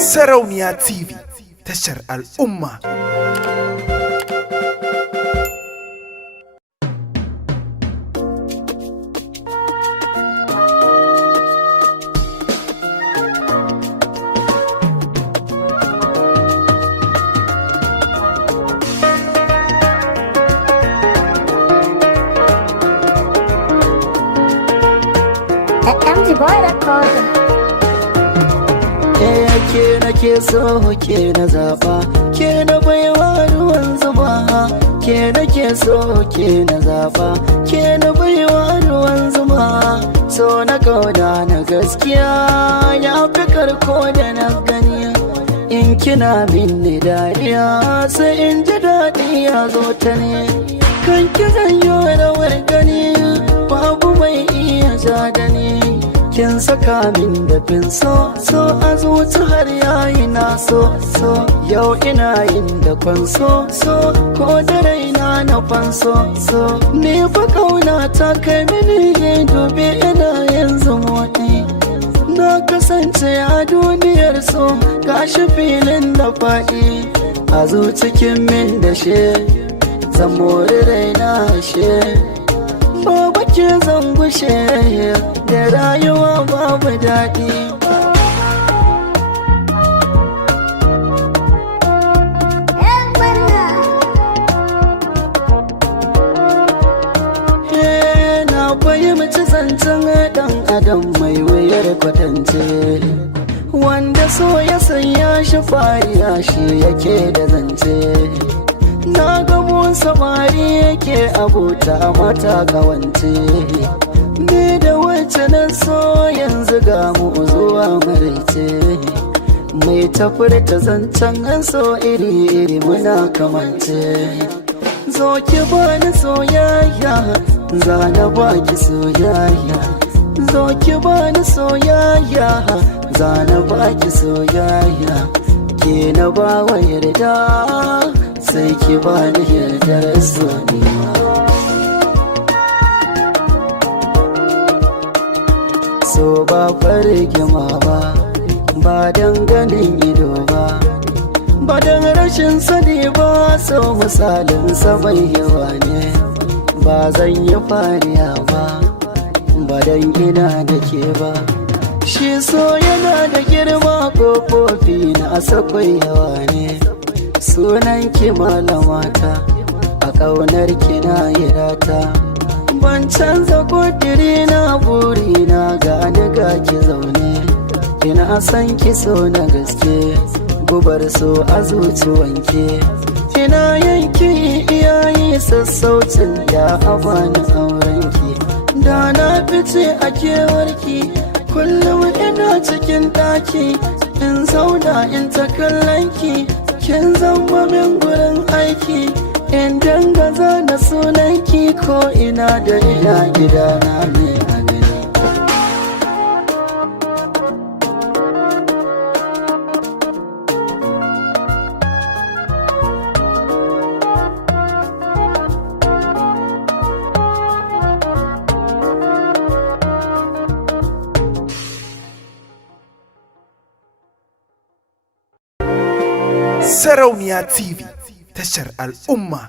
Sarauniya TV, tashar al'umma. MG Boy Recording. Ke nake so ke na zaba, ke na baiwa ruwan zuba. Ke nake so ke na zaba, ke na baiwa ruwan zuma. So na kauda na gaskiya ya fi karko da na gani. In kina minni dariya sai in ji daɗi ya zo ta ne. Kan ki zanyo rawar gani babu mai iya ja da ni. Kin saka min dafin so a zuci har yayi na so yau ina yin da kwanso ko da raina na fanso ni fa kauna ta kai mini dubi ina yanzu motsi na kasance a duniyar so gashi filin da faɗi a zucikin min da she zan mori raina she babu ke zan gushe da rayuwa babu daɗi. Na fahimci zancen ɗan adam mai wuyar kwatance wanda so ya sanya shi fariya shi yake da zance. Na gamo samari yake abota mata kawance ni da wacce nan so yanzu ga mu zuwa maraice mai tafurta zancen an so iri muna kamance. Zo ki bani soyayya zana baki soyayya, zo ki bani soyayya zana baki soyayya, ke na bawa yarda sai ki bani yardar soniya. So ba fargima ba don ganin ido ba don rashin sani ba. So misalin bai yawa ne ba zan yi fariya ba don ina da ke ba. Shi so yana da girma kofofi na asakwai yawa ne. Sunan ki malamata a ƙaunar ki na yirata ban canza kudiri na buri na ga ki zaune. Kina san ki so na gaske gubar so a zuci wanke. Kina yanki iyayi sassaucin da a bani aurenki. Da na fice a kewarki kullum ina cikin ɗaki in zauna in ta kallonki. Kin zama min gurin aiki in dangaza na sunanki ko ina da ina gidana ne a gani. Sarauniya TV, tashar al'umma.